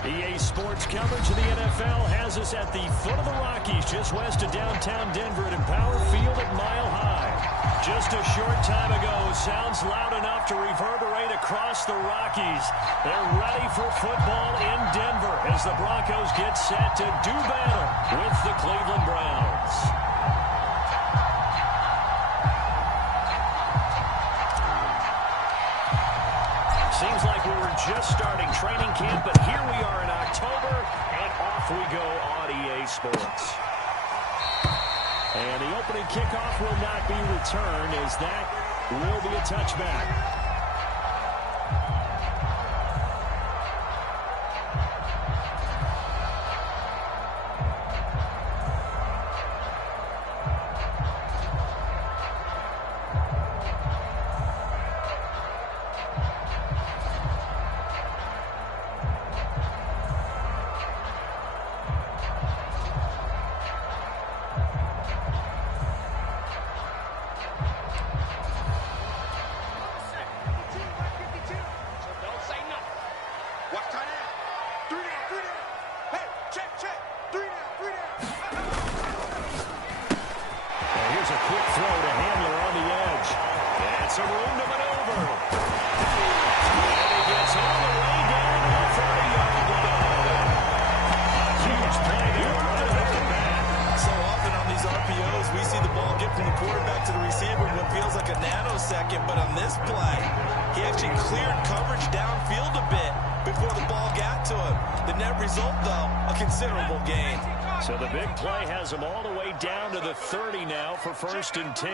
EA Sports coverage of the NFL has us at the foot of the Rockies, just west of downtown Denver at Empower Field at Mile High. Just a short time ago, sounds loud enough to reverberate across the Rockies. They're ready for football in Denver as the Broncos get set to do battle with the Cleveland Browns. Seems like we were just starting training camp, but here we are in October, and off we go on EA Sports. And the opening kickoff will not be returned, as that will be a touchback. So the big play has them all the way down to the 30 now for 1st and 10.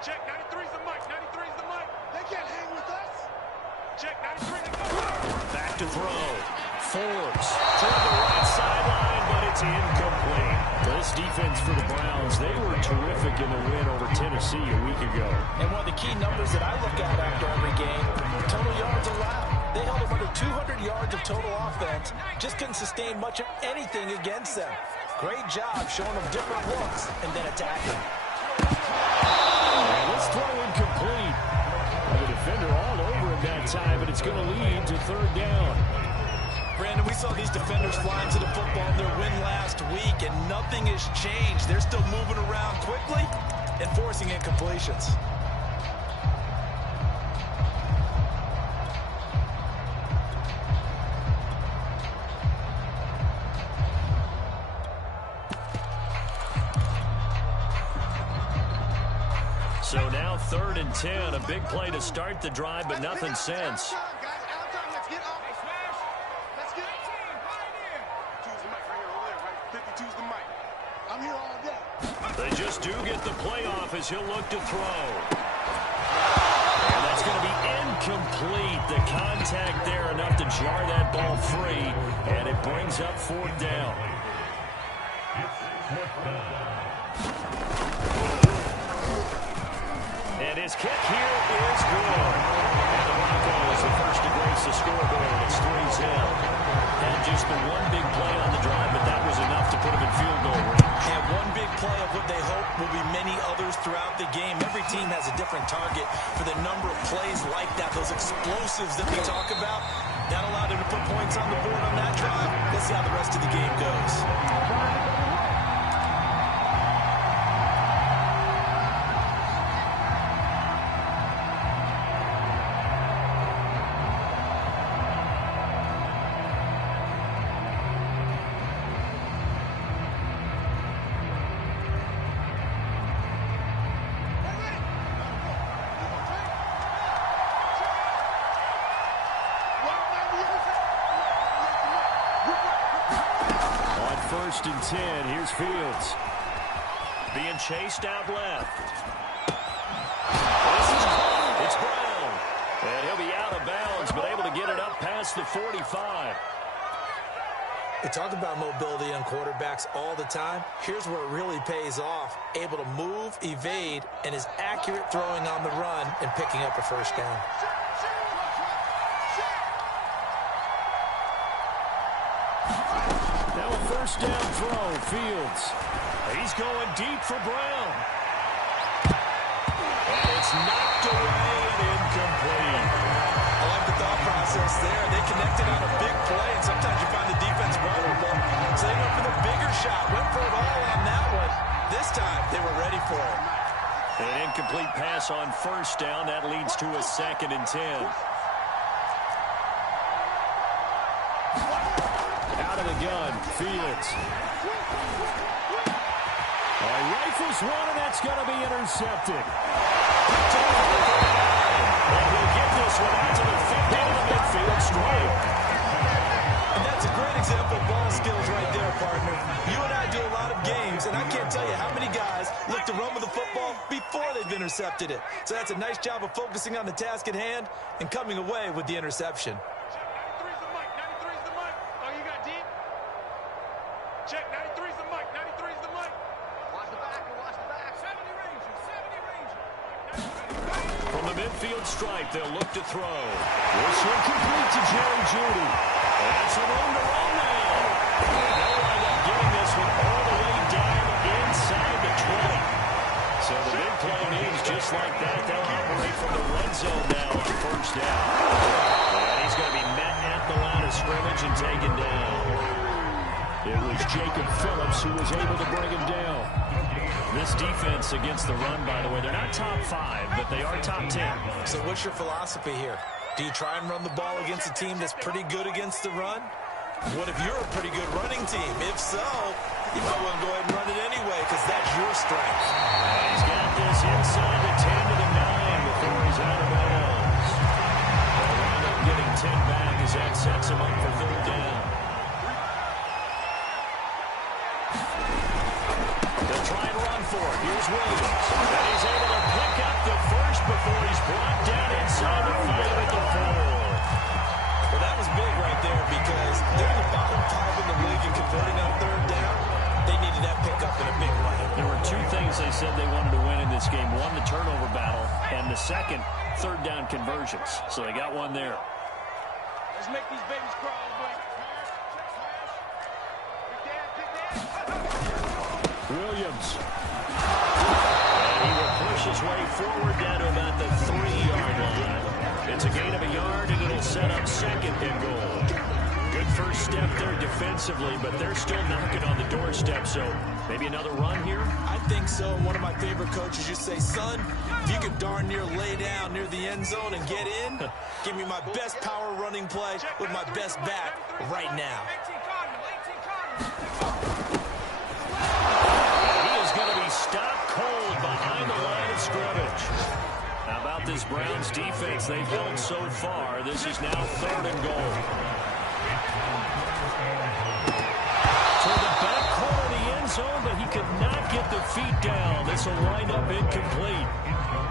Check, 93's the mic, 93's the mic. They can't hang with us. Check, 93's the mic. Back to throw. Forbes toward the right sideline, but it's incomplete. This defense for the Browns, they were terrific in the win over Tennessee a week ago. And one of the key numbers that I look at after every game, total yards allowed. They held them under 200 yards of total offense, just couldn't sustain much of anything against them. Great job showing them different looks and then attacking. And this throw incomplete. The defender all over him that time, but it's going to lead to 3rd down. Brandon, we saw these defenders flying to the football in their win last week, and nothing has changed. They're still moving around quickly and forcing incompletions. So now 3rd and 10, a big play to start the drive, but nothing since. They just do get the play off as he'll look to throw. And that's going to be incomplete. The contact there enough to jar that ball free, and it brings up 4th down. And his kick here is good. And the Broncos are first to grace the scoreboard. It's 3-0. And just the one big play on the drive, but that was enough to put him in field goal range. And one big play of what they hope will be many others throughout the game. Every team has a different target for the number of plays like that, those explosives that we talk about. That allowed him to put points on the board on that drive. Let's see how the rest of the game goes. On 1st and 10, here's Fields. Being chased out left. This is caught. It's Brown. And he'll be out of bounds, but able to get it up past the 45. We talk about mobility on quarterbacks all the time. Here's where it really pays off. Able to move, evade, and is accurate throwing on the run and picking up a 1st down. Now a 1st down throw, Fields. He's going deep for Brown. And knocked away and incomplete. I like the thought process there. They connected on a big play, and sometimes you find the defense vulnerable. So they went for the bigger shot, went for it all on that one. This time, they were ready for it. An incomplete pass on first down. That leads to a 2nd and 10. Out of the gun, Fields. Rifles one, and that's going to be intercepted. And he'll get this one out to the 50 on the midfield stripe. And that's a great example of ball skills right there, partner. You and I do a lot of games, and I can't tell you how many guys look to run with the football before they've intercepted it. So that's a nice job of focusing on the task at hand and coming away with the interception. Check, 93's the mic, 93's the mic. Oh, you got deep? Check, 93's the mic, 93's the mic. Watch the back, watch the back. 70 Ranger, 70 Ranger. From the midfield stripe, they'll look to throw. This one complete to Jerry Jeudy. That's a room to run now. They'll wind up getting this one all the way down inside the 20. So the big play means just like that, they'll operate from the red zone now on first down. And he's going to be met at the line of scrimmage and taken down. It was Jacob Phillips who was able to bring him down. This defense against the run, by the way, they're not top 5, but they are top 10. So what's your philosophy here? Do you try and run the ball against a team that's pretty good against the run? What if you're a pretty good running team? If so, you might want to go ahead and run it anyway because that's your strength. He's got this inside the 10 to the 9 before he's out of bounds. They'll wind up getting 10 back as that sets him up for 3rd down. They'll try and run for it. Here's Williams. And he's able to pick up the first before he's brought down inside the 5 at the 4. Well, that was big right there because they're the bottom 5 in the league in converting on 3rd down. They needed that pickup in a big way. There were 2 things they said they wanted to win in this game. One, the turnover battle, and the second, 3rd down conversions. So they got one there. Let's make these babies crawl, boy. Williams. And he will push his way forward down to about the 3-yard line. It's a gain of a yard, and it'll set up 2nd and goal. Good first step there defensively, but they're still knocking on the doorstep, so maybe another run here? I think so. One of my favorite coaches used to say, son, if you can darn near lay down near the end zone and get in, give me my best power running play with my best back right now. Stopped cold behind the line of scrimmage. How about this Browns defense they've held so far? This is now 3rd and goal. To the back corner of the end zone, but he could not get the feet down. This will wind up incomplete.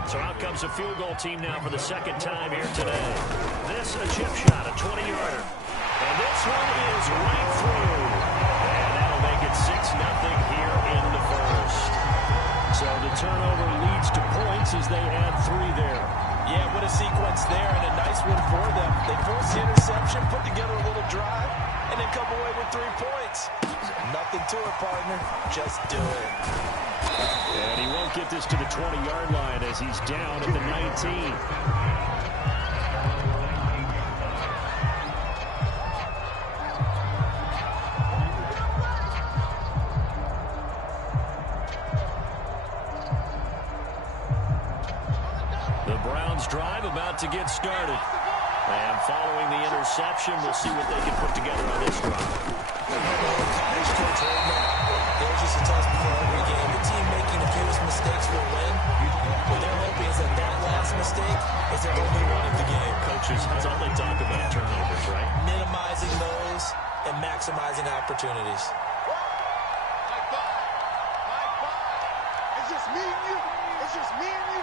So out comes the field goal team now for the 2nd time here today. This a chip shot, a 20-yarder. And this one is right through. And that'll make it 6-0 here in the first. So the turnover leads to points as they add 3 there. Yeah, what a sequence there, and a nice one for them. They force the interception, put together a little drive, and then come away with 3 points. Nothing to it, partner. Just do it. And he won't get this to the 20-yard line as he's down at the 19. Drive about to get started. And following the interception, we'll see what they can put together on this drive. College coach right now. There's just a test before every game. The team making the fewest mistakes will win. What they're hoping is that last mistake is their only one of the game. Coaches, that's all they talk about, turnovers, right? Minimizing those and maximizing opportunities. Mike 5. It's just me and you. It's just me and you.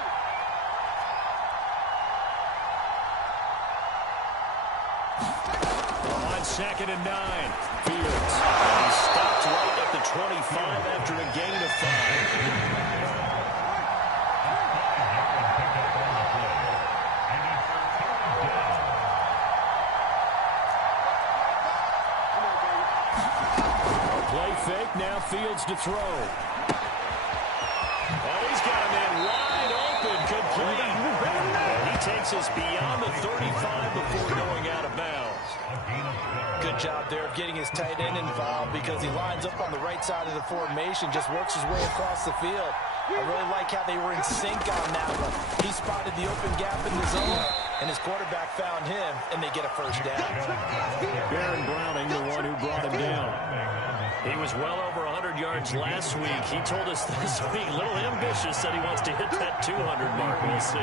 On 2nd and 9, Fields. And he stopped right at the 25 after a gain of 5. Play fake, now Fields to throw. Oh, he's got a man wide open, complete. passes beyond the 35 before going out of bounds. Good job there of getting his tight end involved because he lines up on the right side of the formation, just works his way across the field. I really like how they were in sync on that one. He spotted the open gap in the zone, and his quarterback found him, and they get a first down. Baron Browning, the one who brought him down. He was well over 100 yards last week. He told us this week, a little ambitious, said he wants to hit that 200 mark. We'll see.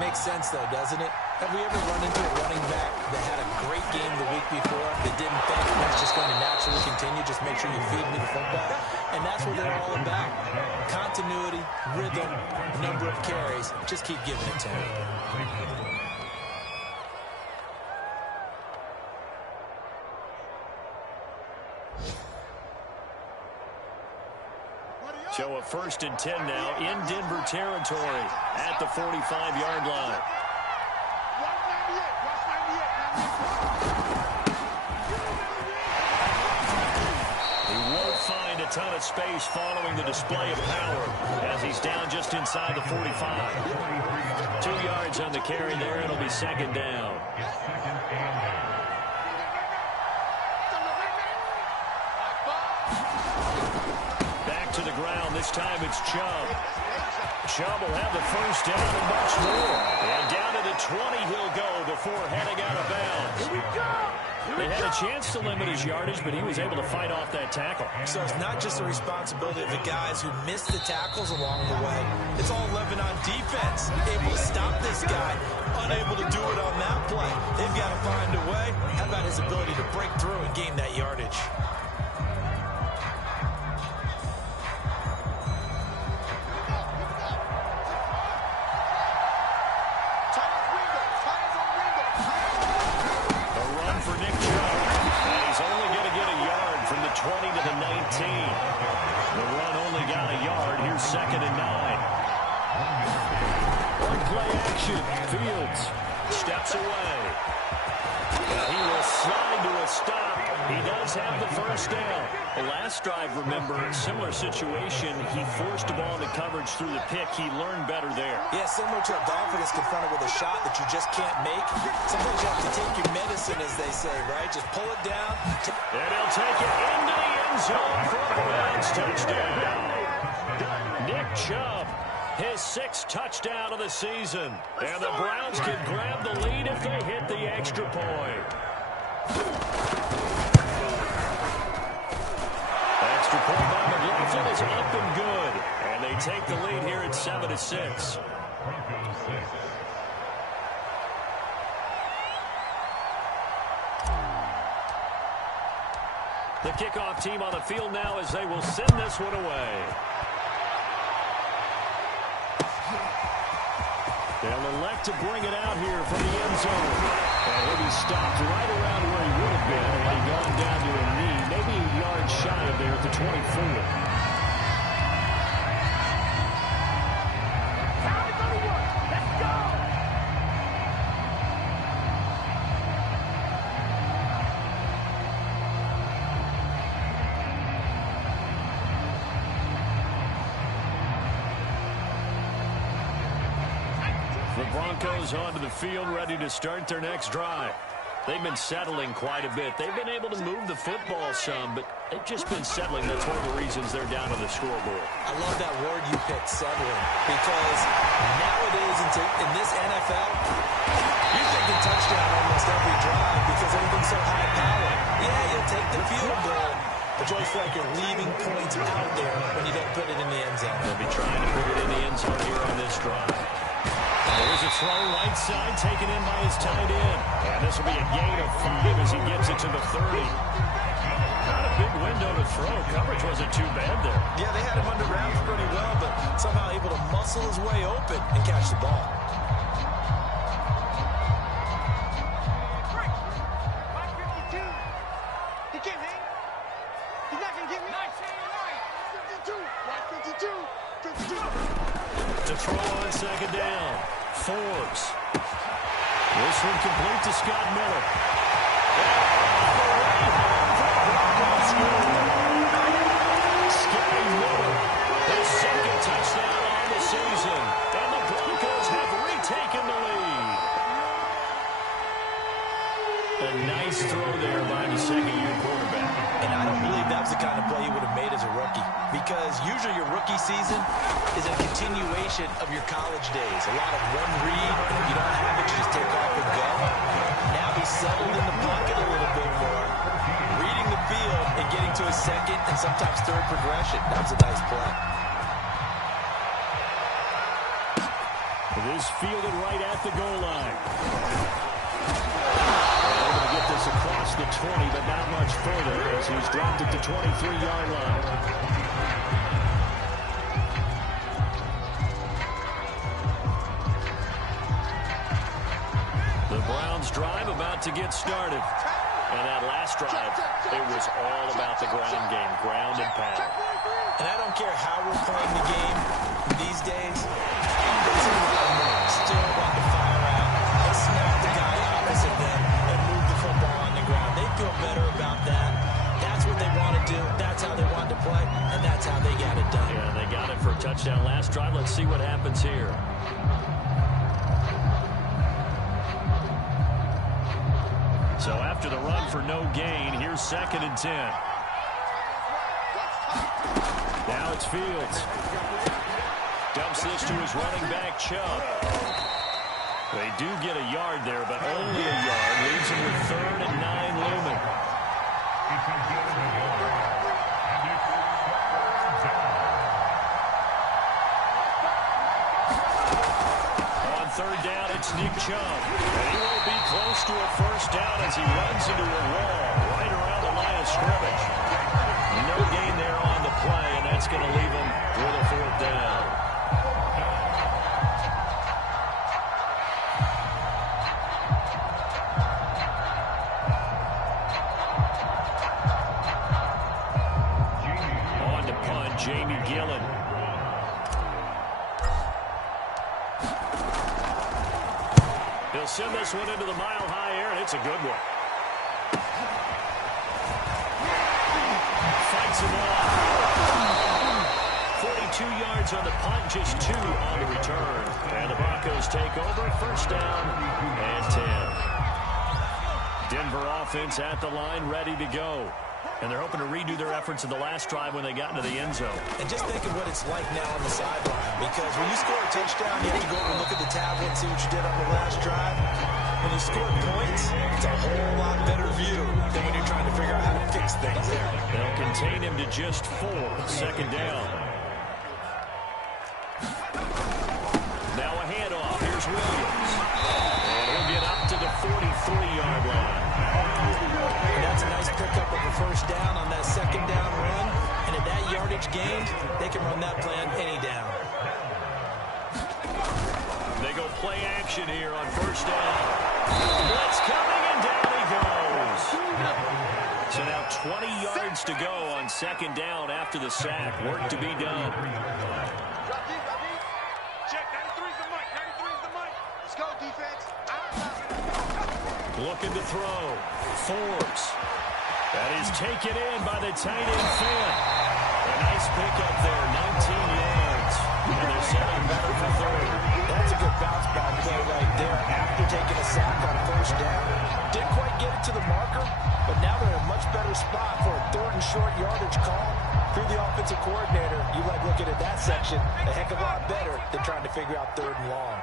Makes sense, though, doesn't it? Have we ever run into a running back that had a great game the week before that didn't think that's just going to naturally continue? Just make sure you feed me the football. And that's what they're all about. Continuity, rhythm, number of carries. Just keep giving it to me. So a 1st and 10 now in Denver territory at the 45-yard line. He won't find a ton of space following the display of power as he's down just inside the 45. 2 yards on the carry there. It'll be 2nd down. To the ground. This time it's Chubb. Chubb will have the first down and much more. And down to the 20 he'll go before heading out of bounds. Here we go. They had a chance to limit his yardage, but he was able to fight off that tackle. So it's not just the responsibility of the guys who missed the tackles along the way. It's all 11 on defense. Able to stop this guy. Unable to do it on that play. They've got to find a way. How about his ability to break through and gain that yardage? Fields steps away. He will slide to a stop. He does have the first down. The last drive, remember, similar situation. He forced the ball into coverage through the pick. He learned better there. Yeah, similar to a golfer that's confronted with a shot that you just can't make. Sometimes you have to take your medicine, as they say, right? Just pull it down. And he'll take it into the end zone for a Browns touchdown. Nick Chubb. His 6th touchdown of the season. And the Browns can grab the lead if they hit the extra point. Extra point by McLaughlin is up and good. And they take the lead here at 7-6. The kickoff team on the field now as they will send this one away. They'll elect to bring it out here from the end zone. And he'll be stopped right around where he would have been had he gone down to a knee, maybe a yard shy of there at the 24. Let's go! The Broncos onto the field, ready to start their next drive. They've been settling quite a bit. They've been able to move the football some, but they've just been settling. That's one of the reasons they're down on the scoreboard. I love that word you picked, settling, because nowadays in this NFL, you're taking touchdown almost every drive because everything's so high power. Yeah, you'll take the field goal, but you always feel like you're leaving points out there when you don't put it in the end zone. They'll be trying to put it in the end zone here on this drive. There's a throw right side taken in by his tight end. And this will be a gain of 5 as he gets it to the 30. Not a big window to throw. Coverage wasn't too bad there. Yeah, they had him under wraps pretty well, but somehow able to muscle his way open and catch the ball. He can't hang. He's not going to get me. 52. To throw on 2nd down. Forbes. This one complete to Scott Miller. Scotty Miller, his 2nd touchdown on the season. And the Broncos have retaken the lead. there by the second-year quarterback. And I don't believe that was the kind of play he would have made as a rookie, because usually your rookie season is a continuation of your college days. A lot of one read, and if you don't have it, you just take off and go. Now he's settled in the pocket a little bit more, reading the field and getting to a second and sometimes third progression. That was a nice play. This fielded right at the goal line. They're able to get this across the 20, but not much further as he's dropped at the 23-yard line. The Browns drive about to get started. And that last drive, it was all about the ground game, ground and pound. And I don't care how we're playing the game these days. Still want to fire out and snap the guy opposite them and move the football on the ground. They feel better about that. That's what they want to do. That's how they want to play, and that's how they got it done. Yeah, they got it for a touchdown last drive. Let's see what happens here. So after the run for no gain, here's 2nd and 10. Now it's Fields. Dumps this to his running back, Chubb. They do get a yard there, but only a yard. Leaves him with 3rd and 9 looming. On 3rd down, it's Nick Chubb. And he will be close to a 1st down as he runs into a wall right around the line of scrimmage. No gain there on the play, and that's going to leave him with a 4th down. On to punt, Jamie Gillen. He'll send this one into the mile-high air, and it's a good one. Fights him off. 42 yards on the punt, just 2 on the return. And the Broncos take over, 1st down and 10. Denver offense at the line, ready to go. And they're hoping to redo their efforts in the last drive when they got into the end zone. And just think of what it's like now on the sideline, because when you score a touchdown, you have to go over and look at the tablet and see what you did on the last drive. When you score points, it's a whole lot better view than when you're trying to figure out how to fix things there. They'll contain him to just 4, 2nd down. Now a handoff. Here's Williams. And he'll get up to the 43-yard line. And that's a nice pickup of a 1st down on that 2nd down run. And at that yardage gained, they can run that play on any down. They go play action here on 1st down. Blitz coming, and down he goes. So now 20 yards to go on 2nd down after the sack. Work to be done. Check, 93's the mic, 93's the mic. Let's go, defense. Looking to throw. Forbes. That is taken in by the tight end Finn. A nice pickup there, 19 yards. And they're setting better for 3rd. That's a good bounce back play right there after taking a sack on 1st down. Didn't quite get it to the marker, but now they're in a much better spot for a 3rd and short yardage call. Through the offensive coordinator, you like looking at that section a heck of a lot better than trying to figure out 3rd and long.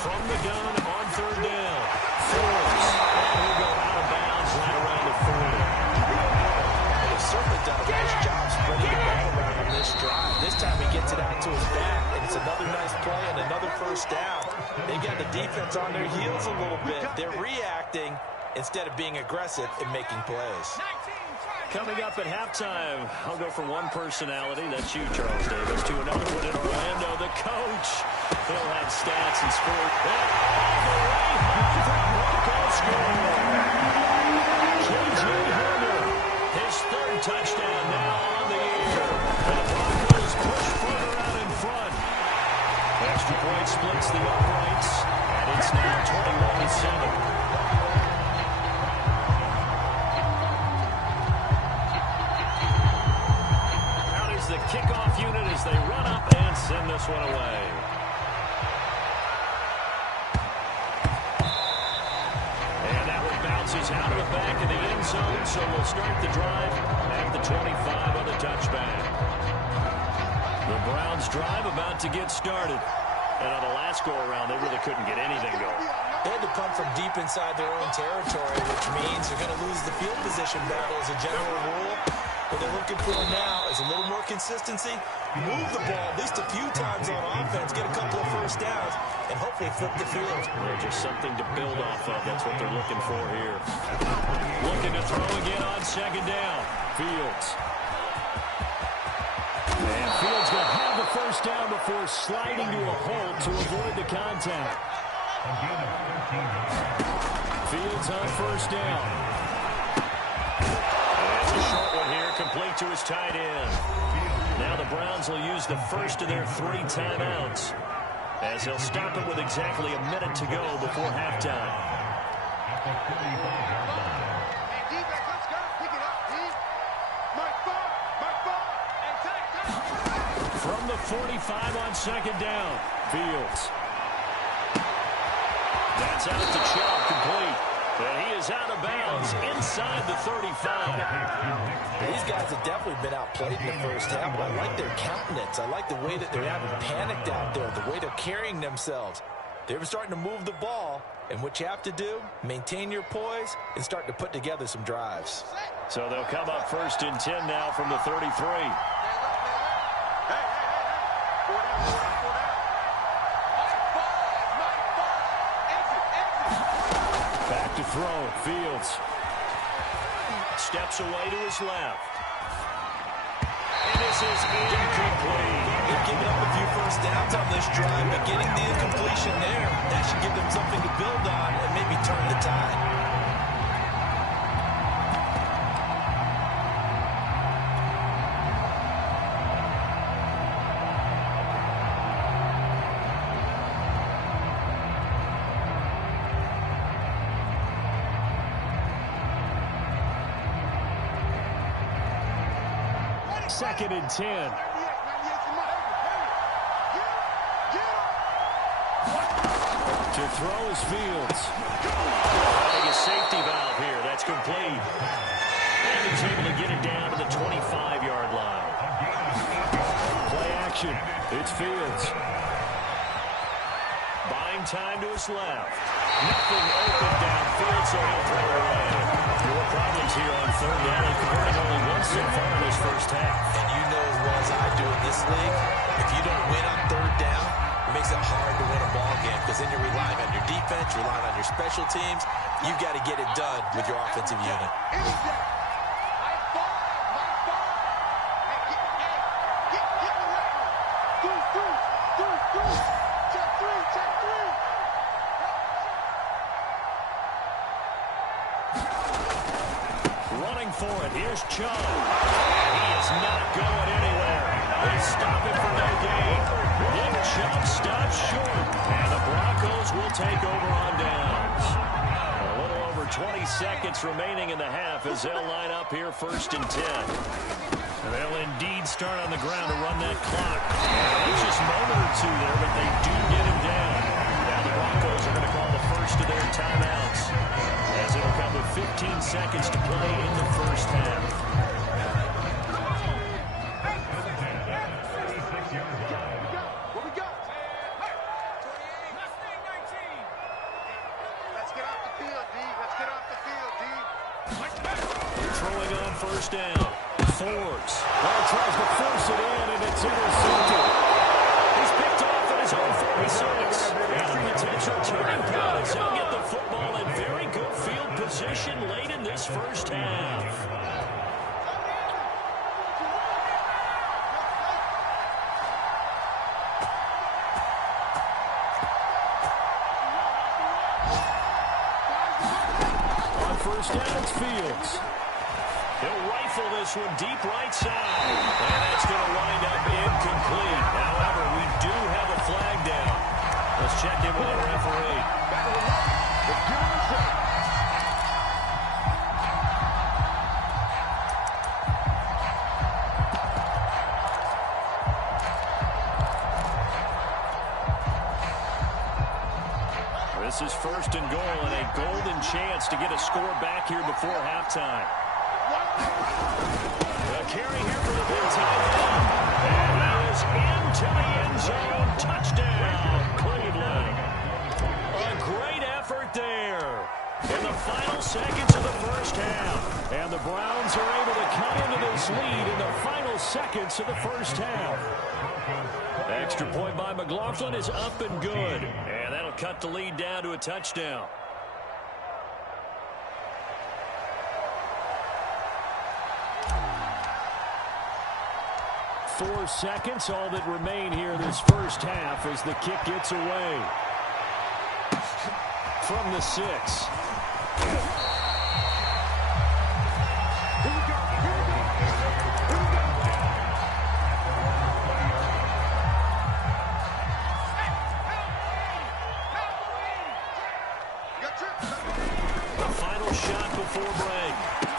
From the gun on 3rd down. Forbes. And he'll go out of bounds right around the 40. They've certainly done a nice job spreading the ball around on this drive. This time he gets it out to his back, and it's another nice play and another 1st down. They got the defense on their heels a little bit. They're reacting instead of being aggressive and making plays. Coming up at halftime, I'll go from one personality, that's you, Charles Davis, to another one in Orlando. The coach, he'll have stats and sport. And all the way home for Broncos score. K.J. Horner, his 3rd touchdown now on the year. And the Broncos push further out in front. Extra point splits the uprights, and it's now 21-7. The kickoff unit as they run up and send this one away. Fields is out of the back of the end zone, so we'll start the drive at the 25 on the touchback. The Browns drive about to get started. And on the last go-around, they really couldn't get anything going. They had to punt from deep inside their own territory, which means they're going to lose the field position battle as a general rule. What they're looking for now is a little more consistency, move the ball at least a few times on offense, get a couple of first downs, and hopefully flip the field. Well, just something to build off of. That's what they're looking for here. Looking to throw again on second down. Fields. And Fields going to have the first down before sliding to a hold to avoid the contact. Fields on first down. And that's a short one here, complete to his tight end. Now the Browns will use the first of their 3 timeouts, as they'll stop it with exactly a minute to go before halftime. From the 45 on second down, Fields. That's out to Chubb, complete. And he is out of bounds inside the 35. These guys have definitely been outplayed in the first half, but I like their countenance. I like the way that they haven't panicked out there, the way they're carrying themselves. They're starting to move the ball, and what you have to do, maintain your poise and start to put together some drives. So they'll come up first and 10 now from the 33. Back to throw, Fields. Steps away to his left. And this is incomplete. They've given up a few first downs on this drive, but getting the incompletion there, that should give them something to build on and maybe turn the tide. Second and 10. To throw is Fields. Finding a safety valve here. That's complete. And he's able to get it down to the 25-yard line. Play action. It's Fields. Buying time to his left. Nothing open downfield, so he'll throw it away. More problems here on third down. They've converted only once so far in this first half. And you know as well as I do in this league, if you don't win on third down, it makes it hard to win a ball game because then you're relying on your defense, you're relying on your special teams. You've got to get it done with your offensive unit. Running for it. Here's Chubb. He is not going anywhere. They stop it for no gain. Nick Chubb stops short. And the Broncos will take over on downs. A little over 20 seconds remaining in the half as they'll line up here first and 10. And they'll indeed start on the ground to run that clock. It's just a moment or two there, but they do get him down. Now the Broncos are going to call the first of their timeouts, as it'll come with 15 seconds to play in the first half. What we got? Let's get off the field, D. Let's get off the field, D. Throwing on first down. Forbes. Well, tries to force it in, and it's intercepted. He's picked off at his own 46. And a potential turning point as he'll get the football in very good field position late in this first half. On first down, it's Fields. He'll rifle this one deep right side. And that's going to wind up incomplete. However, we do have a flag down. Let's check in with the referee. This is first and goal and a golden chance chance to get a score back here before halftime. A carry here for the big tight end. And he is into the end zone. Touchdown, Cleveland. A great effort there in the final seconds of the first half. And the Browns are able to come into this lead in the final seconds of the first half. Extra point by McLaughlin is up and good. And that'll cut the lead down to a touchdown. 4 seconds, all that remain here in this first half as the kick gets away. From the 6. The final shot before break.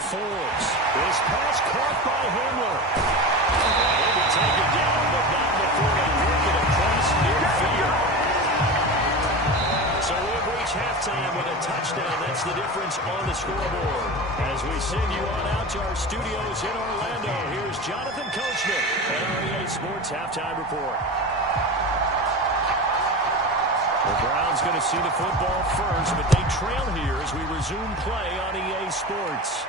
Forbes. This pass caught by Hamler. Maybe take it down, but not before they work it across midfield. So we've reached halftime with a touchdown. That's the difference on the scoreboard. As we send you on out to our studios in Orlando, here's Jonathan Coachman at our EA Sports Halftime Report. The Browns going to see the football first, but they trail here as we resume play on EA Sports.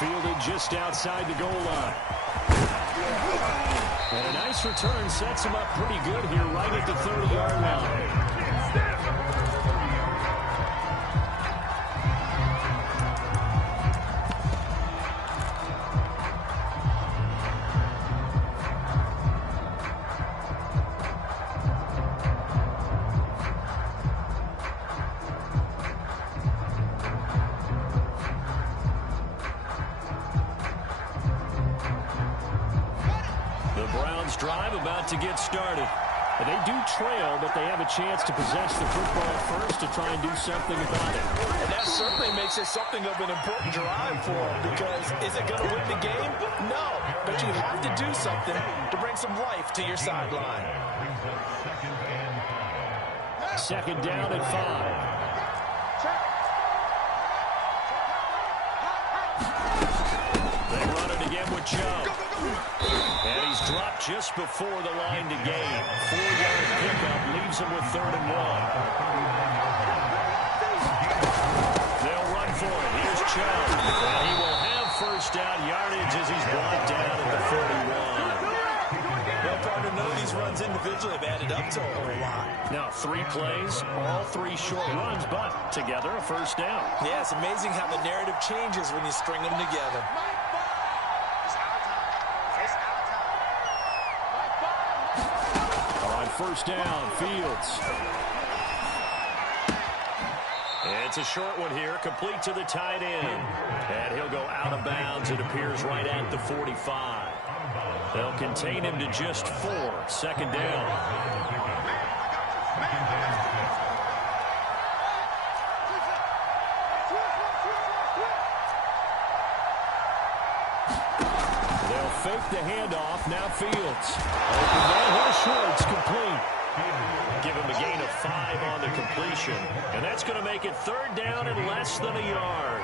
Fielded just outside the goal line. And a nice return sets him up pretty good here right at the 30-yard line. Drive about to get started. And they do trail, but they have a chance to possess the football first to try and do something about it. And that certainly makes it something of an important drive for them, because is it going to win the game? No, but you have to do something to bring some life to your sideline. Second down and 5. They run it again with Chubb. And he's dropped just before the line to gain. 4-yard pickup leaves him with 3rd and 1. They'll run for it. Here's Chubb. And he will have first down yardage as he's brought down at the 41. Well, partner, none of these runs individually have added up to a whole lot. Now 3 plays, all 3 short runs, but together a first down. Yeah, it's amazing how the narrative changes when you string them together. First down, Fields. It's a short one here, complete to the tight end. And he'll go out of bounds, it appears, right at the 45. They'll contain him to just 4. Second down. Fake the handoff, now Fields. Open man, here's Schwartz, complete. Give him a gain of 5 on the completion. And that's going to make it 3rd down and less than a yard.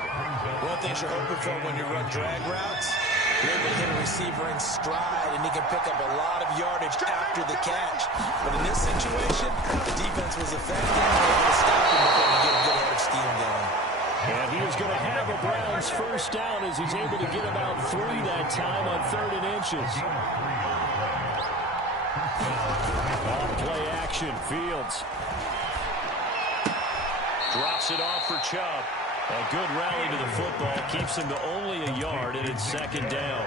One thing you're hoping for when you run drag routes, you're able to hit a receiver in stride, and he can pick up a lot of yardage after the catch. But in this situation, the defense was effective and able to stop him before he get a good head of steam going. And he is going to have a Browns first down as he's able to get about 3 that time on 3rd and inches. On play action, Fields. Drops it off for Chubb. A good rally to the football keeps him to only a yard, and it's 2nd down.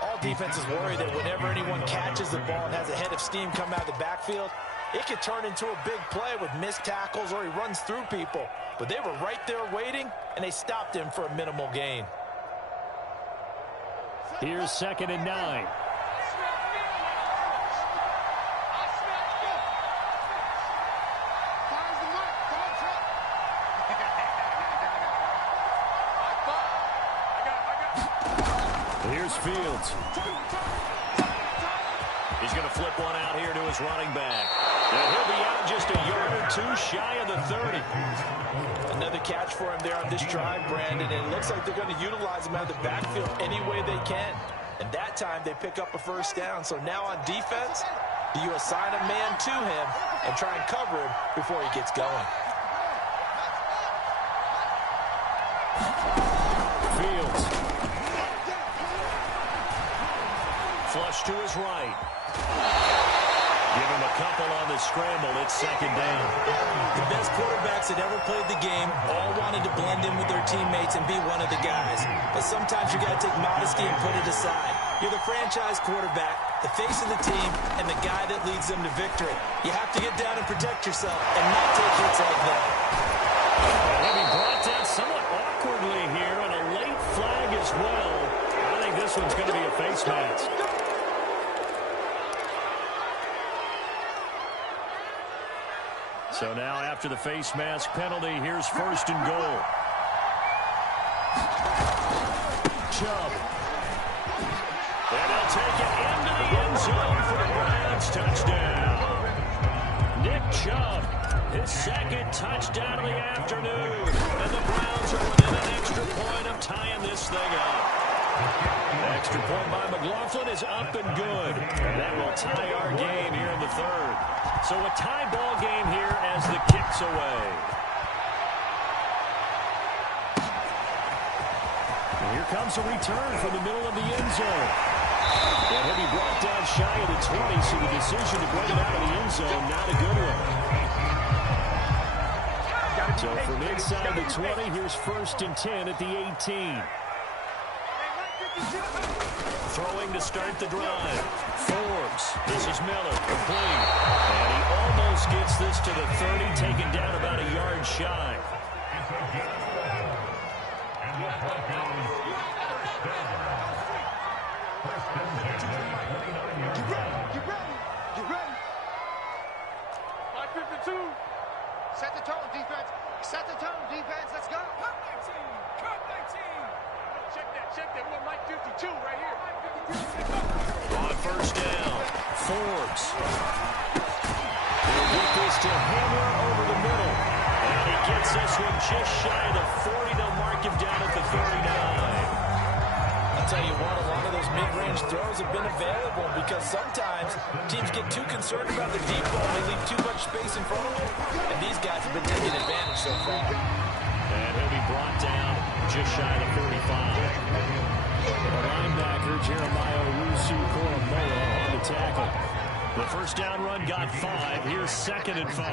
All defenses worry that whenever anyone catches the ball and has a head of steam come out of the backfield, it could turn into a big play with missed tackles or he runs through people. But they were right there waiting, and they stopped him for a minimal gain. Here's 2nd and 9. Here's Fields. He's going to flip one out here to his running back. And he'll be out just a yard or two shy of the 30. Another catch for him there on this drive, Brandon. And it looks like they're going to utilize him out of the backfield any way they can. And that time they pick up a first down. So now on defense, do you assign a man to him and try and cover him before he gets going? Fields. Flush to his right. Give him a couple on the scramble. It's second down. The best quarterbacks that ever played the game all wanted to blend in with their teammates and be one of the guys. But sometimes you got to take modesty and put it aside. You're the franchise quarterback, the face of the team, and the guy that leads them to victory. You have to get down and protect yourself and not take hits like that. He'll be brought down somewhat awkwardly here, and a late flag as well. I think this one's going to be a face mask. So now after the face mask penalty, here's first and goal. Chubb. And they'll take it into the end zone for the Browns. Touchdown. Nick Chubb, his second touchdown of the afternoon. And the Browns are within an extra point of tying this thing up. Extra point by McLaughlin is up and good. And that will tie our game here in the third. So a tie ball game here as the kick's away. And here comes a return from the middle of the end zone. And he'll be brought down shy of the 20, so the decision to bring it out of the end zone, not a good one. So from inside the 20, here's first and 10 at the 18. Throwing to start the drive. Forbes. This is Miller. Complete. And he almost gets this to the 30, taken down about a yard shy. Get ready. Line 52. Set the tone, defense. Set the tone, defense. Let's go. Cut 19. Check that. We want Mike 52 right here. On first down, Forbes. He'll get this to Hamler over the middle. And he gets this one just shy of the 40. They'll mark him down at the 39. I'll tell you what, a lot of those mid-range throws have been available because sometimes teams get too concerned about the deep ball and they leave too much space in front of them. And these guys have been taking advantage so far. And he'll be brought down just shy of the 45. The linebacker, Jeremiah Owusu-Koramoah, on the tackle. The first down run got 5. Here's second and 5.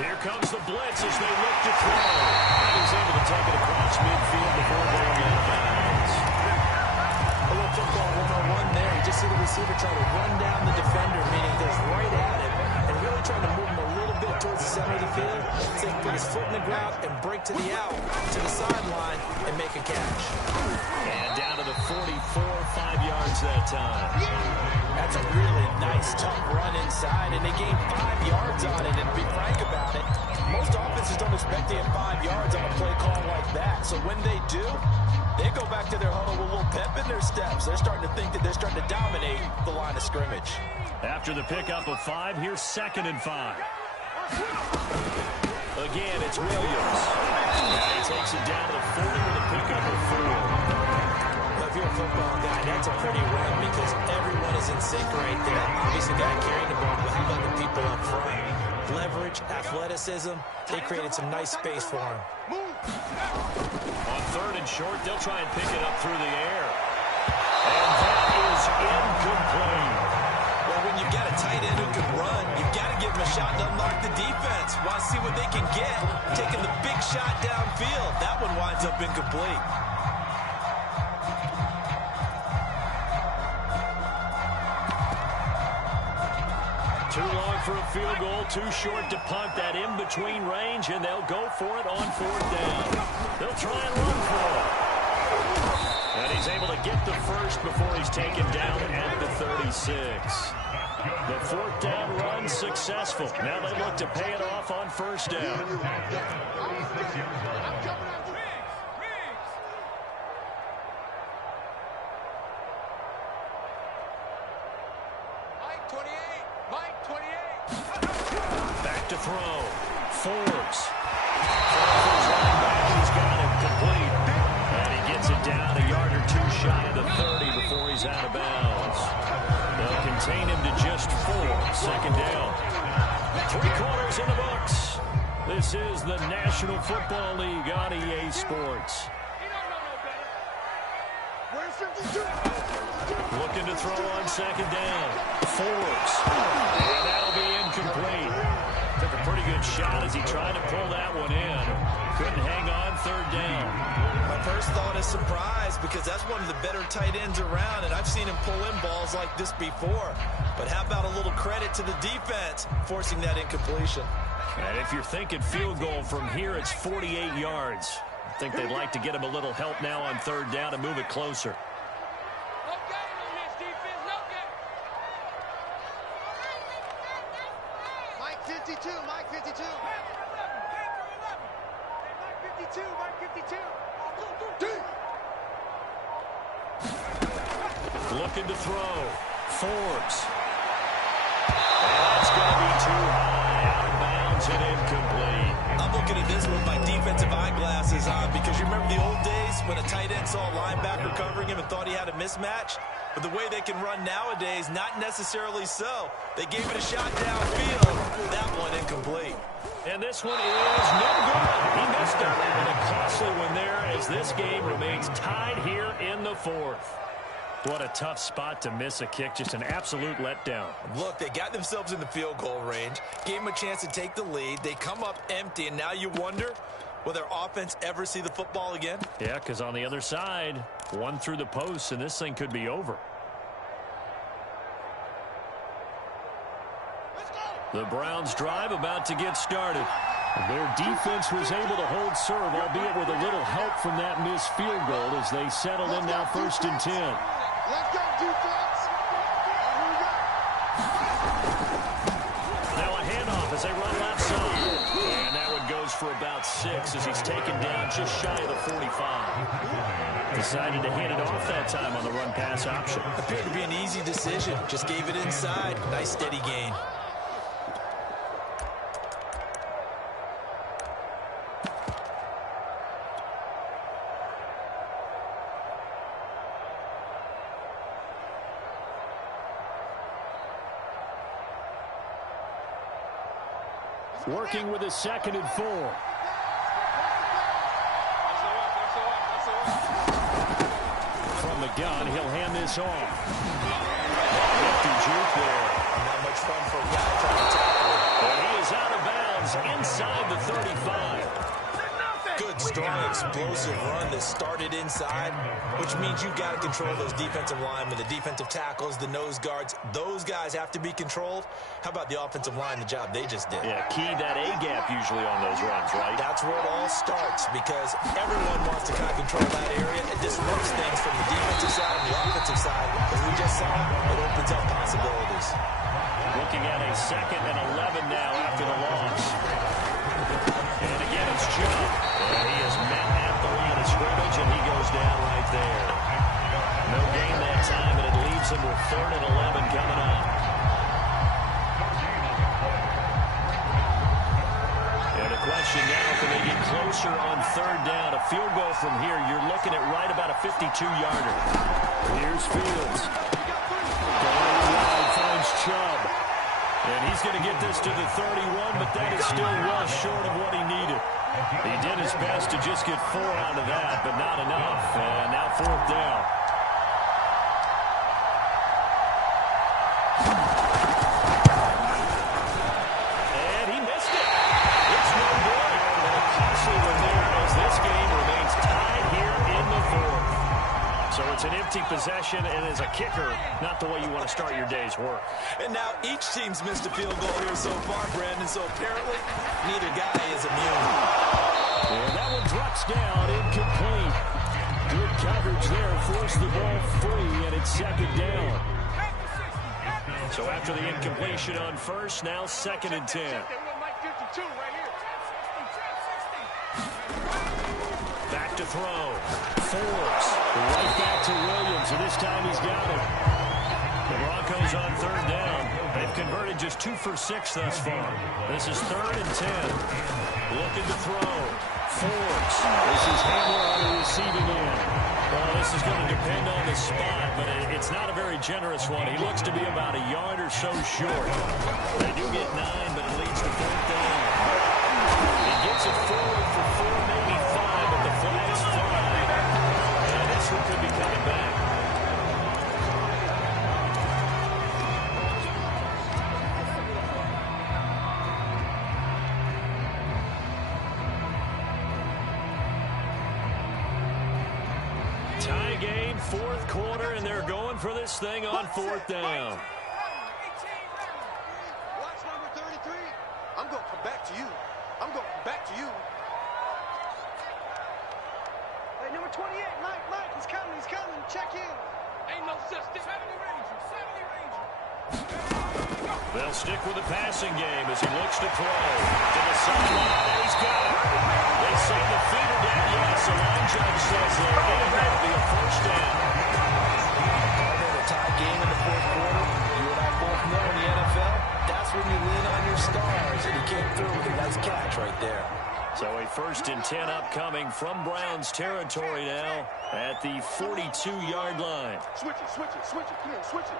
Here comes the blitz as they look to throw. And he's able to take it across midfield before going out of bounds. A little football 101 there. You just see the receiver trying to run down the defender, meaning goes right at him, and really trying to move him a little bit towards the center of the field. So he can put his foot in the ground and break to the out, to the sideline, and make a catch. And down to the 44, 5 yards that time. That's a really nice, tough run inside, and they gained 5 yards on it. And to be frank about it, most offenses don't expect to get 5 yards on a play call like that. So when they do, they go back to their huddle with a little pep in their steps. They're starting to think that they're starting to dominate the line of scrimmage. After the pickup of 5, here's second and 5. Again, it's Williams. And he takes it down to the 40 with a pickup of 4. If you're a football guy, that's a pretty run because everyone is in sync right there. Obviously, the guy carrying the ball, but how about the people up front? Leverage, athleticism, they created some nice space for him. On third and short, they'll try and pick it up through the air. And that is incomplete. Well, when you've got a tight end who can run, you've got to give him a shot to unlock the defense. Want to see what they can get, taking the big shot downfield. That one winds up incomplete. Too long for a field goal, too short to punt. That in-between range, and they'll go for it on fourth down. They'll try and run for it. And he's able to get the first before he's taken down at the 38. 36. The fourth down run successful. Now they look to pay it off on first down. Mike 28. Back to throw. Forbes. He's got it complete. And he gets it down a yard or two shy of the 30 before he's out of bounds. They'll contain him to just 4. Second down. 3 quarters in the books. This is the National Football League on EA Sports. Looking to throw on second down. Forbes. And that'll be incomplete. Took a pretty good shot as he tried to pull that one in. Couldn't hang on third down. My first thought is surprise because that's one of the better tight ends around, and I've seen him pull in balls like this before. But how about a little credit to the defense forcing that incompletion? And if you're thinking field goal from here, it's 48 yards. I think they'd like to get him a little help now on third down and move it closer. Mike 52. Mike 52. Mike 52. Looking to throw. Forbes. And that's going to be too high. Out of bounds and incomplete. I'm looking at this with my defensive eyeglasses on because you remember the old days when a tight end saw a linebacker covering him and thought he had a mismatch? But the way they can run nowadays, not necessarily so. They gave it a shot downfield. That one incomplete. And this one is no good. He missed it. And a costly one there as this game remains tied here in the fourth. What a tough spot to miss a kick. Just an absolute letdown. Look, they got themselves in the field goal range, gave them a chance to take the lead. They come up empty, and now you wonder, will their offense ever see the football again? Yeah, because on the other side, one through the post, and this thing could be over. The Browns drive about to get started. Their defense was able to hold serve, albeit with a little help from that missed field goal as they settle in now 1st and 10. Let's go, defense. Now a handoff as they run left side. And that one goes for about 6 as he's taken down just shy of the 45. Decided to hand it off that time on the run-pass option. Appeared to be an easy decision. Just gave it inside. Nice steady gain. Working with a 2nd and 4. From the gun, he'll hand this off. Lefty juke there. Not much fun for a guy trying to tackle. And he is out of bounds inside the 35. Good, strong, explosive run that started inside, which means you've got to control those defensive linemen, the defensive tackles, the nose guards. Those guys have to be controlled. How about the offensive line, the job they just did? Yeah, key that A-gap usually on those runs, right? That's where it all starts because everyone wants to kind of control that area. It disrupts things from the defensive side and the offensive side. As we just saw, it opens up possibilities. Looking at a 2nd and 11 now after the loss. And again, it's Chubb. And he is met at the line of scrimmage, and he goes down right there. No gain that time, and it leaves him with 3rd and 11 coming up. And a question now, can they get closer on 3rd down? A field goal from here, you're looking at right about a 52-yarder. Here's Fields. Going wide, finds Chubb. And he's going to get this to the 31, but that is still well short of what he needed. He did his best to just get 4 out of that, but not enough. And now 4th down. And he missed it. It's no good. And a costly one there as this game remains tied here in the 4th. So it's an empty possession, and as a kicker, not the way you want to start your day's work. And now each team's missed a field goal here so far, Brandon, so apparently neither guy is immune. And that one drops down, incomplete. Good coverage there, forced the ball free, and it's 2nd down. So after the incompletion on first, now 2nd and 10. Back to throw. Forbes. Right back to Williams, and this time he's got it. The Broncos on 3rd down. They've converted just 2 for 6 thus far. This is 3rd and 10. Looking to throw. Forbes. This is Hamler on the receiving end. Well, this is going to depend on the spot, but it's not a very generous one. He looks to be about a yard or so short. They do get 9, but it leads to 4th down. He gets it forward for 4, maybe 5, but the flag's fly. And this one could be coming back. Tie game, 4th quarter, and they're going for this thing on 4th down. Watch number 33. I'm going to come back to you. I'm going to come back to you. Hey, number 28, Mike, he's coming. Check in. Ain't no such thing. 70 Ranger. They'll stick with the passing game as he looks to throw. To the sideline, and he's got it. They say the feet are down. Yes, the line judge says they're in. That'll be a 1st down. A tie game in the 4th quarter. You and I both know in the NFL, that's when you lean on your stars, and he came through with a nice catch right there. So a 1st and 10 upcoming from Browns territory now at the 42-yard line. Switch it. Come on, switch it.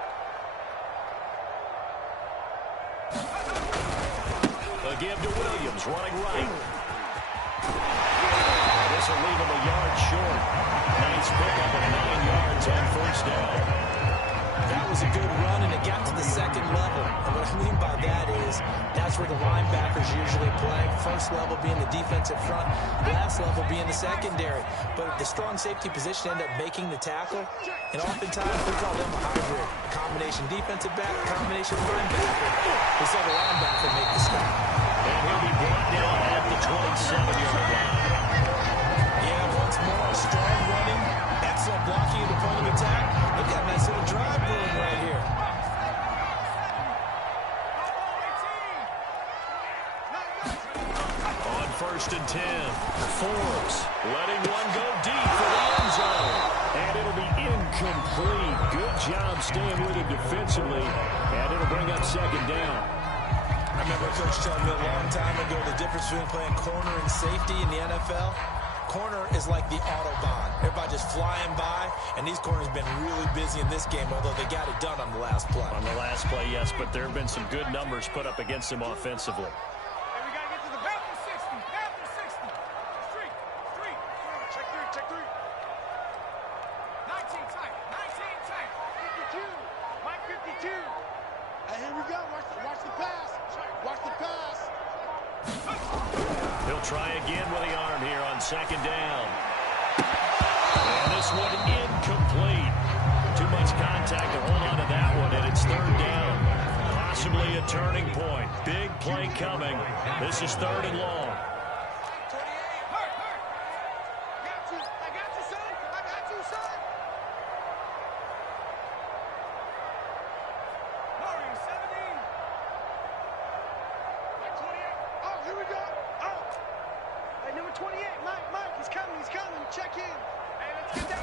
A give to Williams, running right. This will leave him a yard short. Nice pickup of 9 yards on 1st down. That was a good run, and it got to the 2nd level. And what I mean by that is that's where the linebackers usually play. 1st level being the defensive front, last level being the secondary. But the strong safety position ended up making the tackle. And oftentimes we call them a hybrid. A combination defensive back, combination linebacker. We saw the linebacker make the stop. And he'll be brought down at the 27-yard line. Yeah, once more, strong running, excellent blocking at the point of attack. Look at that nice little drive brewing right here. On 1st and 10, Forbes letting one go deep for the end zone. And it'll be incomplete. Good job staying with it defensively. And it'll bring up 2nd down. I remember Coach telling me a long time ago the difference between playing corner and safety in the NFL. Corner is like the Autobahn. Everybody just flying by, and these corners have been really busy in this game, although they got it done on the last play. On the last play, yes, but there have been some good numbers put up against him offensively. Hey, we got to get to the Panther 60. Panther 60. Street. Check 3. 19 tight. 52. Mike 52. Hey, here we go. Watch the pass. Watch the pass. He'll try again with the arm here on 2nd down. And this one incomplete. Too much contact to hold on to that one, and it's 3rd down. Possibly a turning point. Big play coming. This is 3rd and long. 28. I got you, son. Warrior 17. Mike 28. Oh, here we go. Oh. Hey, number 28, Mike, he's coming. Check in. Hey, let's get that.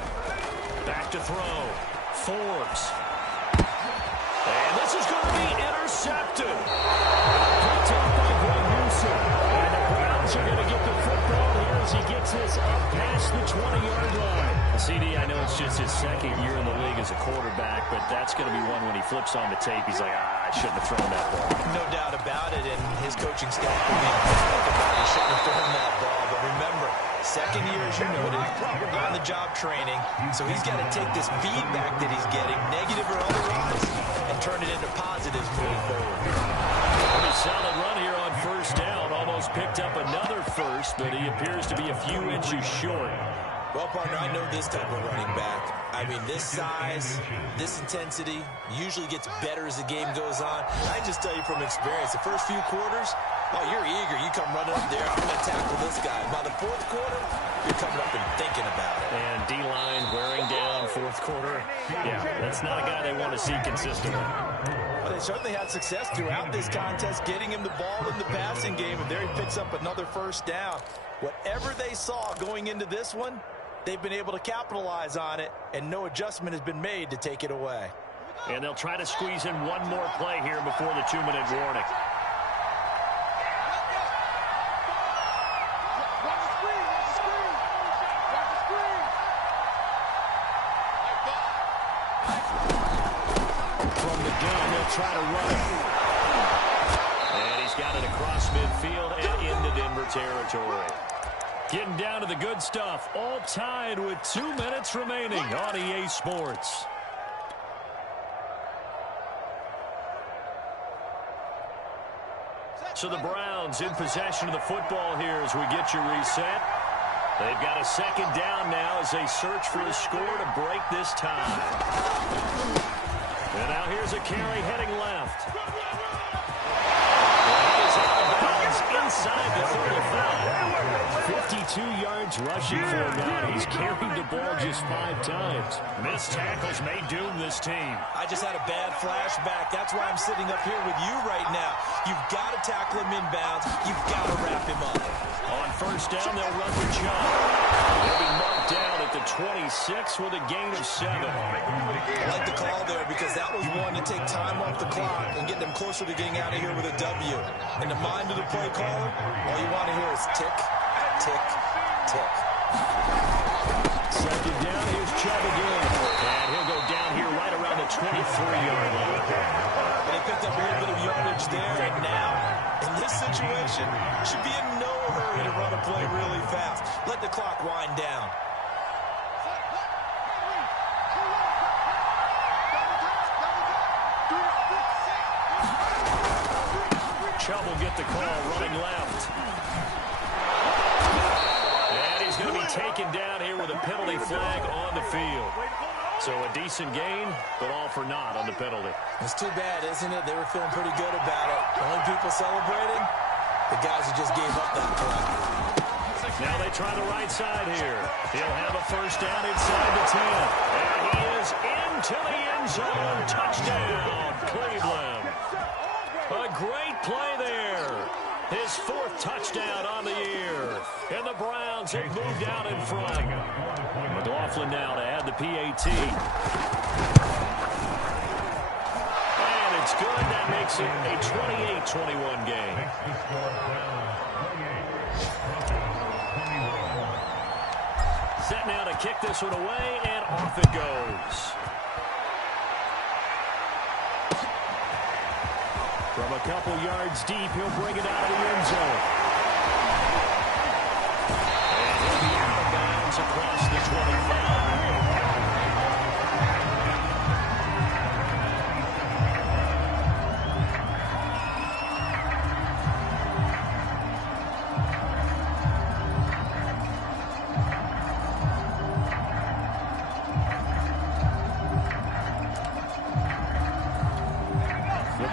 Back to throw. Forbes. And this is going to be intercepted. Picked up by Greg Newsom. And the Browns are going to get the football here as he gets this up past the 20-yard line. CD, I know it's just his 2nd year in the league as a quarterback, but that's going to be one when he flips on the tape. He's like, I shouldn't have thrown that ball. No doubt about it, and his coaching staff will be about he shouldn't have thrown that ball. But remember, 2nd year, as you noted, on-the-job training, so he's got to take this feedback that he's getting, negative or otherwise, and turn it into positives moving forward. Pretty solid run here on 1st down. Almost picked up another first, but he appears to be a few inches short. Well, partner, I know this type of running back. I mean, this size, this intensity usually gets better as the game goes on. I just tell you from experience, the first few quarters, oh, you're eager. You come running up there. I'm going to tackle this guy. By the 4th quarter, you're coming up and thinking about it. And D-line wearing down 4th quarter. Yeah, that's not a guy they want to see consistently. Well, they certainly had success throughout this contest, getting him the ball in the passing game, and there he picks up another first down. Whatever they saw going into this one, they've been able to capitalize on it, and no adjustment has been made to take it away. And they'll try to squeeze in one more play here before the 2-minute warning. From the gun, they'll try to run it. And he's got it across midfield and into Denver territory. Getting down to the good stuff, all tied with 2 minutes remaining on EA Sports. So the Browns in possession of the football here as we get you reset. They've got a second down now as they search for a score to break this tie. And now here's a carry heading left. And he is out of bounds inside the 35. 52 yards rushing for him now. He's carried the ball just 5 times. Missed tackles may doom this team. I just had a bad flashback. That's why I'm sitting up here with you right now. You've got to tackle him inbounds. You've got to wrap him up. On first down, they'll run for Chubb. He'll be marked down at the 26 with a gain of 7. I like the call there because that was one to take time off the clock and get them closer to getting out of here with a W. In the mind of the play caller, all you want to hear is tick, tick, tick. Second down, here's Chubb again. And he'll go down here right around the 23-yard line. And they picked up a little bit of yardage there, and now, in this situation, should be in no hurry to run a play really fast. Let the clock wind down. Chubb will get the call running left. And he's going to be taken down here with a penalty flag on the field. So a decent gain, but all for naught on the penalty. It's too bad, isn't it? They were feeling pretty good about it. The only people celebrating, the guys who just gave up that play. Now they try the right side here. He'll have a first down inside the 10. And he is into the end zone. Touchdown, Cleveland. A great play there. His 4th touchdown on the year. And the Browns have moved out in front. McLaughlin now to add the PAT. And it's good. That makes it a 28-21 game. Set now to kick this one away, and off it goes. From a couple yards deep, he'll bring it out of the end zone. And he'll be out of bounds across the 25.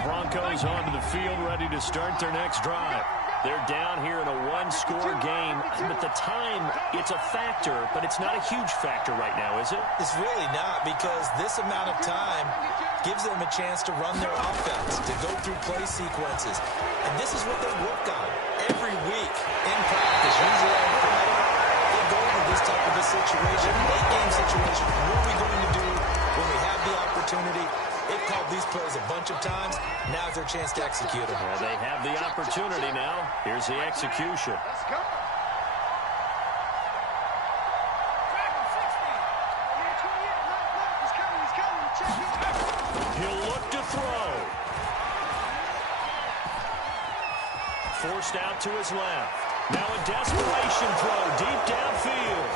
Broncos onto the field, ready to start their next drive. They're down here in a one-score game, but the time, it's a factor, but it's not a huge factor right now, is it? It's really not, because this amount of time gives them a chance to run their offense, to go through play sequences. And this is what they work on every week in practice, usually on Friday. They go over this type of a situation, late-game situation. What are we going to do when we have the opportunity? They've called these plays a bunch of times. Now's their chance to execute them. Well, they have the opportunity now. Here's the execution. Let's go. He'll look to throw. Forced out to his left. Now a desperation throw deep downfield.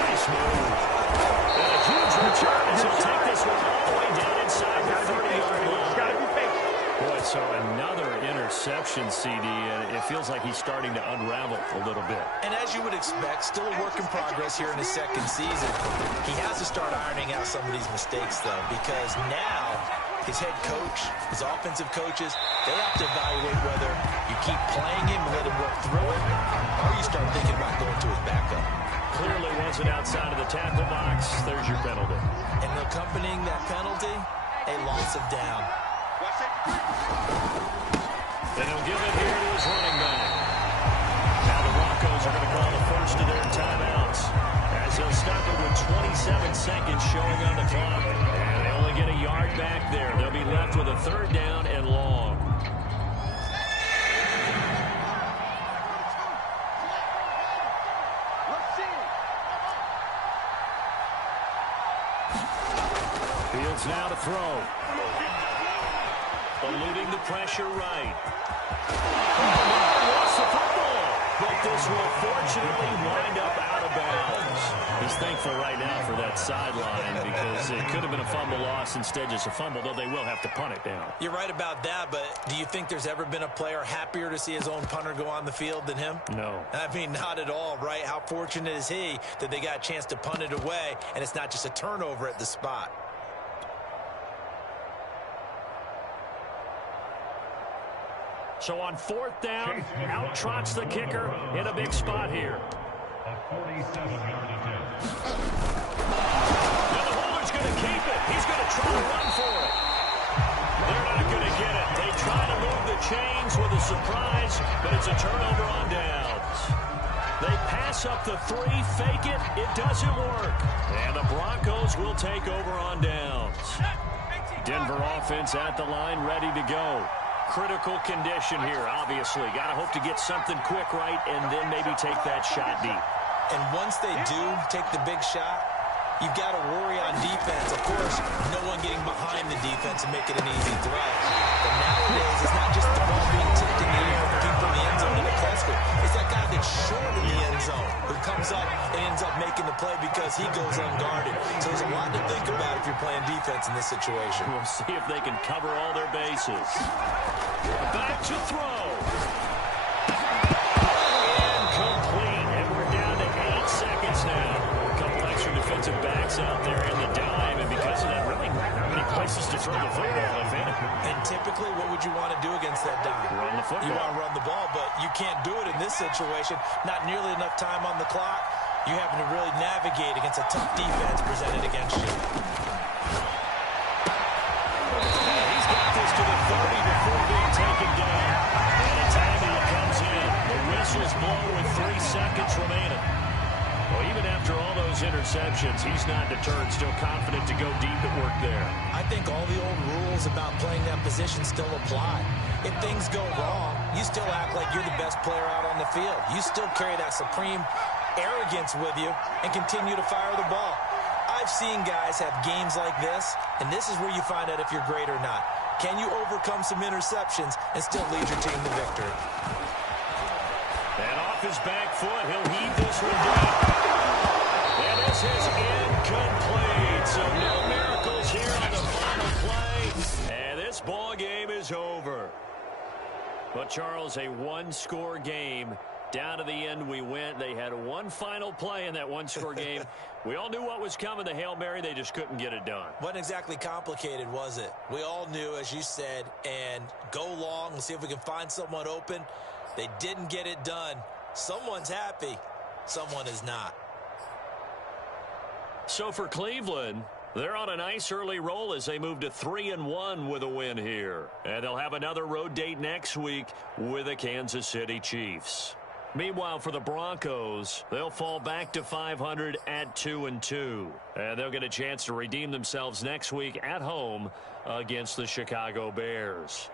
Nice move. And a huge return as he'll take this one all the way down inside the 30-yard line. Boy, so another interception, CD, and it feels like he's starting to unravel a little bit. And as you would expect, still a work in progress here in his second season. He has to start ironing out some of these mistakes, though, because now his head coach, his offensive coaches, they have to evaluate whether you keep playing him and let him work through it, or you start thinking about going to his backup. Clearly wasn't outside of the tackle box. There's your penalty. And accompanying that that penalty a loss of down. And he'll give it here to his running back. Now the Broncos are going to call the first of their timeouts as they'll stop it with 27 seconds showing on the clock. And they only get a yard back there. They'll be left with a third down and long. Fields now to throw. Eluding the pressure right. Lost the football, but this will fortunately wind up out of bounds. He's thankful right now for that sideline because it could have been a fumble loss, instead just a fumble, though they will have to punt it down. You're right about that, but do you think there's ever been a player happier to see his own punter go on the field than him? No. I mean, not at all, right? How fortunate is he that they got a chance to punt it away, and it's not just a turnover at the spot. So on fourth down, out trots the kicker in a big spot here. A 47-yard attempt. Now the holder's going to keep it. He's going to try to run for it. They're not going to get it. They try to move the chains with a surprise, but it's a turnover on downs. They pass up the three, fake it. It doesn't work. And the Broncos will take over on downs. Denver offense at the line, ready to go. Critical condition here, obviously. Got to hope to get something quick right and then maybe take that shot deep. And once they do take the big shot, you've got to worry on defense. Of course, no one getting behind the defense and make it an easy throw. But nowadays, it's not just the ball being tipped in the air and people in the end zone in the cluster. It's that guy that's short in the end zone who comes up and ends up making the play because he goes unguarded. So there's a lot to think about if you're playing defense in this situation. We'll see if they can cover all their bases. Back to throw. Incomplete. And we're down to 8 seconds now. A couple extra defensive backs out there in the dime. And because of that, really not many places to throw the football, if any. And typically, what would you want to do against that dime? Run the football. You want to run the ball, but you can't do it in this situation. Not nearly enough time on the clock. You're having to really navigate against a tough defense presented against you. He's got this to the 30 before being taken down. And a tackle comes in. The whistles blow with 3 seconds remaining. Well, even after all those interceptions, he's not deterred, still confident to go deep at work there. I think all the old rules about playing that position still apply. If things go wrong, you still act like you're the best player out on the field. You still carry that supreme arrogance with you and continue to fire the ball. I've seen guys have games like this, and this is where you find out if you're great or not. Can you overcome some interceptions and still lead your team to victory? And off his back foot, he'll heave this one down. And this is incomplete. So no miracles here on the final play. And this ball game is over. But, Charles, a one-score game. Down to the end we went. They had one final play in that one-score game. We all knew what was coming, the Hail Mary. They just couldn't get it done. Wasn't exactly complicated, was it? We all knew, as you said, and go long. We'll see if we can find someone open. They didn't get it done. Someone's happy. Someone is not. So for Cleveland, they're on a nice early roll as they move to 3-1 with a win here. And they'll have another road date next week with the Kansas City Chiefs. Meanwhile, for the Broncos, they'll fall back to 500 at 2-2. And they'll get a chance to redeem themselves next week at home against the Chicago Bears.